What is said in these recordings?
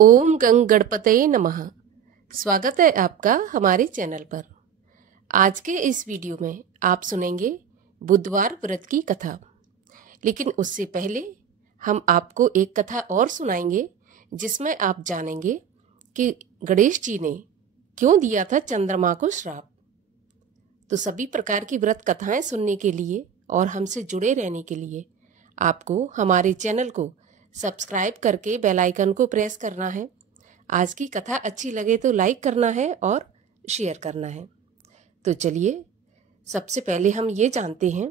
ओम गंग गणपतये नमः। स्वागत है आपका हमारे चैनल पर। आज के इस वीडियो में आप सुनेंगे बुधवार व्रत की कथा। लेकिन उससे पहले हम आपको एक कथा और सुनाएंगे जिसमें आप जानेंगे कि गणेश जी ने क्यों दिया था चंद्रमा को श्राप। तो सभी प्रकार की व्रत कथाएं सुनने के लिए और हमसे जुड़े रहने के लिए आपको हमारे चैनल को सब्सक्राइब करके बेल आइकन को प्रेस करना है। आज की कथा अच्छी लगे तो लाइक करना है और शेयर करना है। तो चलिए सबसे पहले हम ये जानते हैं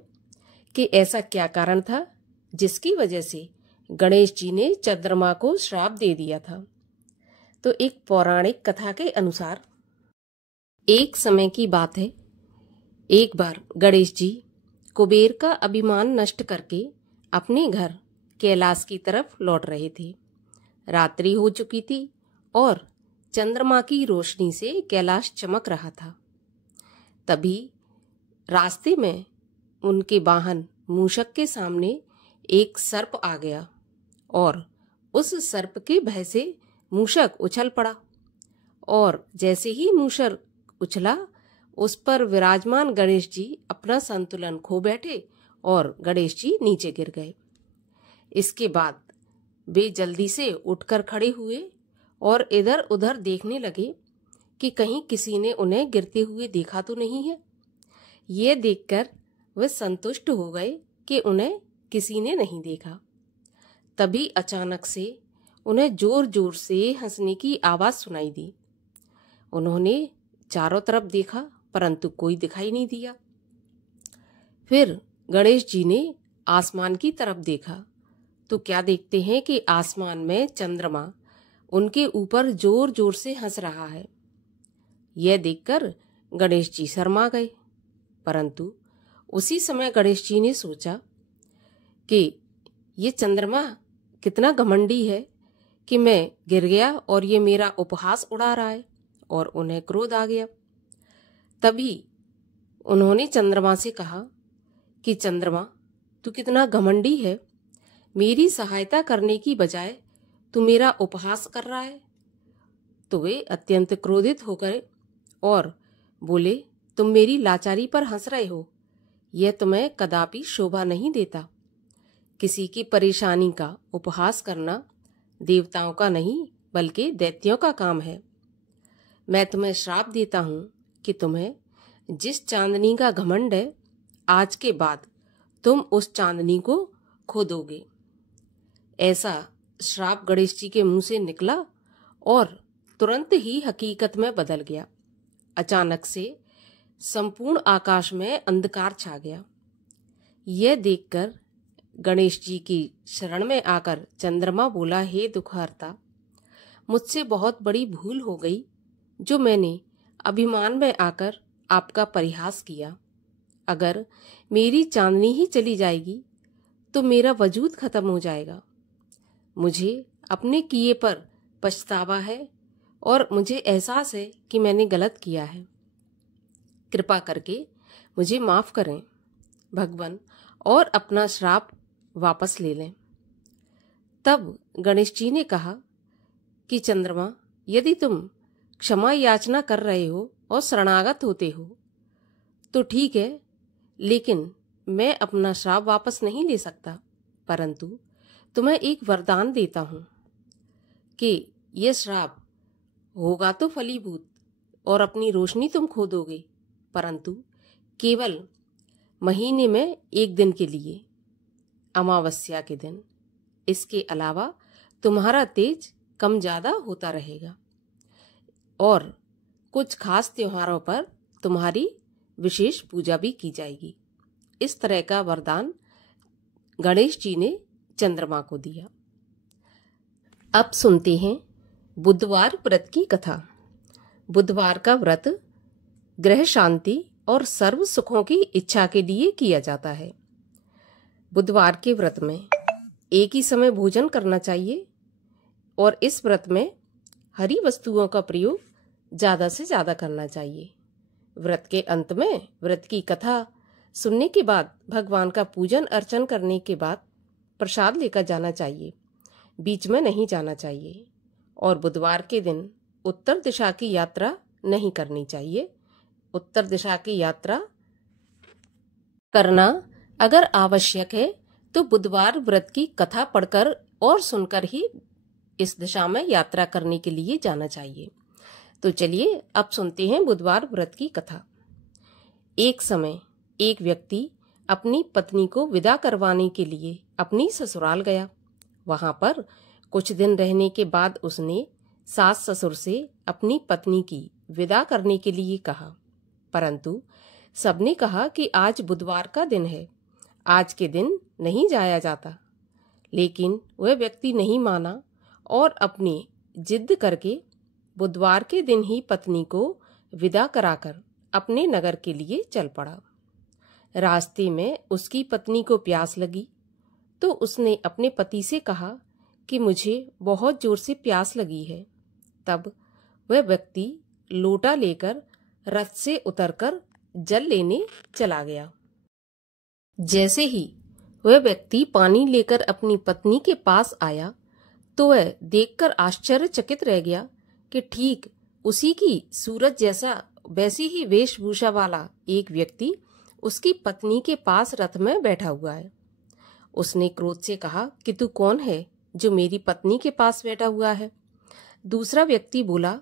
कि ऐसा क्या कारण था जिसकी वजह से गणेश जी ने चंद्रमा को श्राप दे दिया था। तो एक पौराणिक कथा के अनुसार एक समय की बात है, एक बार गणेश जी कुबेर का अभिमान नष्ट करके अपने घर कैलाश की तरफ लौट रहे थे। रात्रि हो चुकी थी और चंद्रमा की रोशनी से कैलाश चमक रहा था। तभी रास्ते में उनके वाहन मूषक के सामने एक सर्प आ गया और उस सर्प के भय से मूषक उछल पड़ा और जैसे ही मूषक उछला उस पर विराजमान गणेश जी अपना संतुलन खो बैठे और गणेश जी नीचे गिर गए। इसके बाद वे जल्दी से उठकर खड़े हुए और इधर उधर देखने लगे कि कहीं किसी ने उन्हें गिरते हुए देखा तो नहीं है। ये देखकर वे संतुष्ट हो गए कि उन्हें किसी ने नहीं देखा। तभी अचानक से उन्हें जोर जोर से हंसने की आवाज सुनाई दी। उन्होंने चारों तरफ देखा परंतु कोई दिखाई नहीं दिया। फिर गणेश जी ने आसमान की तरफ देखा तो क्या देखते हैं कि आसमान में चंद्रमा उनके ऊपर जोर जोर से हंस रहा है। यह देखकर गणेश जी शर्मा गए, परंतु उसी समय गणेश जी ने सोचा कि ये चंद्रमा कितना घमंडी है कि मैं गिर गया और ये मेरा उपहास उड़ा रहा है, और उन्हें क्रोध आ गया। तभी उन्होंने चंद्रमा से कहा कि चंद्रमा, तू कितना घमंडी है, मेरी सहायता करने की बजाय तू मेरा उपहास कर रहा है। तो वे अत्यंत क्रोधित हो गए और बोले, तुम मेरी लाचारी पर हंस रहे हो, यह तुम्हें कदापि शोभा नहीं देता। किसी की परेशानी का उपहास करना देवताओं का नहीं बल्कि दैत्यों का काम है। मैं तुम्हें श्राप देता हूं कि तुम्हें जिस चांदनी का घमंड है, आज के बाद तुम उस चांदनी को खो दोगे। ऐसा श्राप गणेश जी के मुंह से निकला और तुरंत ही हकीकत में बदल गया। अचानक से संपूर्ण आकाश में अंधकार छा गया। यह देखकर गणेश जी की शरण में आकर चंद्रमा बोला, हे दुखहर्ता, मुझसे बहुत बड़ी भूल हो गई जो मैंने अभिमान में आकर आपका परिहास किया। अगर मेरी चांदनी ही चली जाएगी तो मेरा वजूद खत्म हो जाएगा। मुझे अपने किए पर पछतावा है और मुझे एहसास है कि मैंने गलत किया है। कृपा करके मुझे माफ करें भगवान और अपना श्राप वापस ले लें। तब गणेश जी ने कहा कि चंद्रमा, यदि तुम क्षमा याचना कर रहे हो और शरणागत होते हो तो ठीक है, लेकिन मैं अपना श्राप वापस नहीं ले सकता, परंतु तुम्हें एक वरदान देता हूं कि यह श्राप होगा तो फलीभूत और अपनी रोशनी तुम खो दोगे, परंतु केवल महीने में एक दिन के लिए, अमावस्या के दिन। इसके अलावा तुम्हारा तेज कम ज्यादा होता रहेगा और कुछ खास त्योहारों पर तुम्हारी विशेष पूजा भी की जाएगी। इस तरह का वरदान गणेश जी ने चंद्रमा को दिया। अब सुनते हैं बुधवार व्रत की कथा। बुधवार का व्रत ग्रह शांति और सर्व सुखों की इच्छा के लिए किया जाता है। बुधवार के व्रत में एक ही समय भोजन करना चाहिए और इस व्रत में हरी वस्तुओं का प्रयोग ज्यादा से ज्यादा करना चाहिए। व्रत के अंत में व्रत की कथा सुनने के बाद भगवान का पूजन अर्चन करने के बाद प्रसाद लेकर जाना चाहिए, बीच में नहीं जाना चाहिए। और बुधवार के दिन उत्तर दिशा की यात्रा नहीं करनी चाहिए। उत्तर दिशा की यात्रा करना अगर आवश्यक है तो बुधवार व्रत की कथा पढ़कर और सुनकर ही इस दिशा में यात्रा करने के लिए जाना चाहिए। तो चलिए अब सुनते हैं बुधवार व्रत की कथा। एक समय एक व्यक्ति अपनी पत्नी को विदा करवाने के लिए अपनी ससुराल गया। वहां पर कुछ दिन रहने के बाद उसने सास ससुर से अपनी पत्नी की विदा करने के लिए कहा, परंतु सबने कहा कि आज बुधवार का दिन है, आज के दिन नहीं जाया जाता। लेकिन वह व्यक्ति नहीं माना और अपनी जिद करके बुधवार के दिन ही पत्नी को विदा कराकर अपने नगर के लिए चल पड़ा। रास्ते में उसकी पत्नी को प्यास लगी तो उसने अपने पति से कहा कि मुझे बहुत जोर से प्यास लगी है। तब वह व्यक्ति लोटा लेकर रथ से उतरकर जल लेने चला गया। जैसे ही वह व्यक्ति पानी लेकर अपनी पत्नी के पास आया तो वह देखकर आश्चर्यचकित रह गया कि ठीक उसी की सूरत जैसा वैसी ही वेशभूषा वाला एक व्यक्ति उसकी पत्नी के पास रथ में बैठा हुआ है। उसने क्रोध से कहा कि तू कौन है जो मेरी पत्नी के पास बैठा हुआ है? दूसरा व्यक्ति बोला,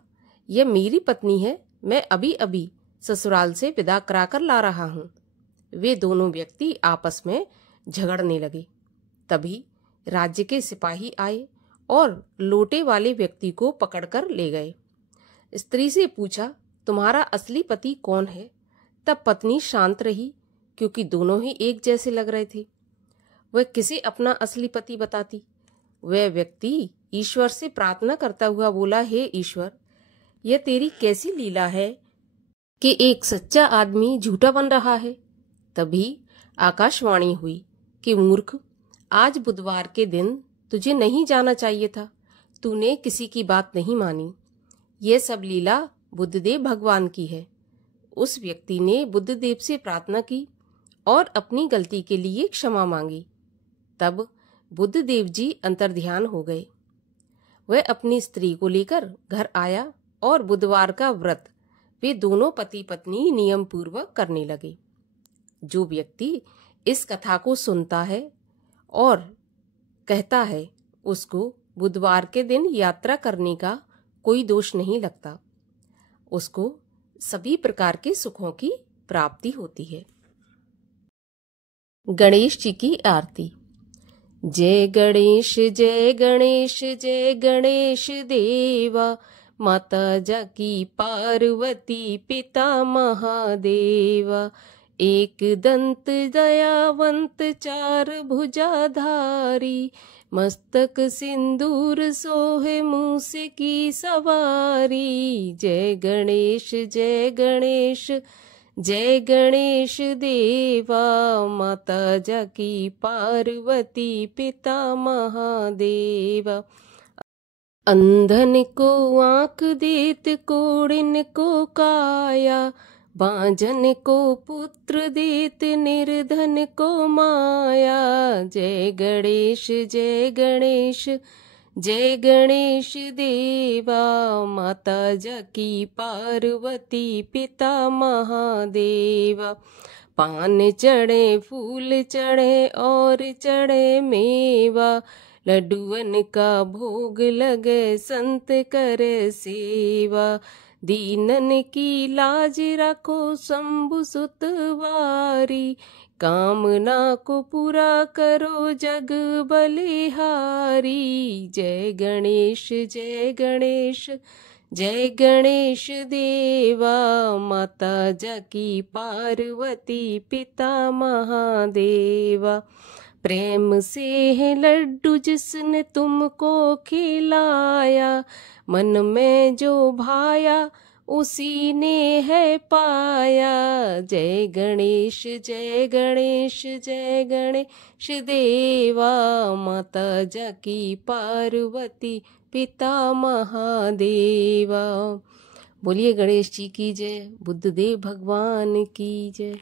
यह मेरी पत्नी है, मैं अभी अभी ससुराल से विदा कराकर ला रहा हूँ। वे दोनों व्यक्ति आपस में झगड़ने लगे। तभी राज्य के सिपाही आए और लोटे वाले व्यक्ति को पकड़कर ले गए। स्त्री से पूछा, तुम्हारा असली पति कौन है? तब पत्नी शांत रही क्योंकि दोनों ही एक जैसे लग रहे थे। वह किसे अपना असली पति बताती? वह व्यक्ति ईश्वर से प्रार्थना करता हुआ बोला, हे ईश्वर, यह तेरी कैसी लीला है कि एक सच्चा आदमी झूठा बन रहा है। तभी आकाशवाणी हुई कि मूर्ख, आज बुधवार के दिन तुझे नहीं जाना चाहिए था, तूने किसी की बात नहीं मानी। यह सब लीला बुद्धदेव भगवान की है। उस व्यक्ति ने बुद्धदेव से प्रार्थना की और अपनी गलती के लिए क्षमा मांगी। तब बुद्धदेव जी अंतर्ध्यान हो गए। वह अपनी स्त्री को लेकर घर आया और बुधवार का व्रत वे दोनों पति पत्नी नियम पूर्वक करने लगे। जो व्यक्ति इस कथा को सुनता है और कहता है, उसको बुधवार के दिन यात्रा करने का कोई दोष नहीं लगता। उसको सभी प्रकार के सुखों की प्राप्ति होती है। गणेश जी की आरती। जय गणेश जय गणेश जय गणेश देवा, माता जाकी पार्वती पिता महादेवा। एक दंत दयावंत चार भुजाधारी, मस्तक सिंदूर सोहे मूस की सवारी। जय गणेश जय गणेश जय गणेश देवा, माता जाकी पार्वती पिता महादेवा। अंधन को आँख देत कोढ़िन को काया, बांझन को पुत्र देत निर्धन को माया। जय गणेश जय गणेश जय गणेश देवा, माता जाकी पार्वती पिता महादेवा। पान चढ़े फूल चढ़े और चढ़े मेवा, लड्डुअन का भोग लगे संत करे सेवा। दीनन की लाज रखो शंभु सुतवारी, कामना को पूरा करो जग बलिहारी। जय गणेश जय गणेश जय गणेश देवा, माता जाकी पार्वती पिता महादेवा। प्रेम से है लड्डू जिसने तुमको खिलाया, मन में जो भाया उसी ने है पाया। जय गणेश जय गणेश जय गणेश देवा, माता जाकी पार्वती पिता महादेवा। बोलिए गणेश जी की जय, बुद्धदेव भगवान की जय।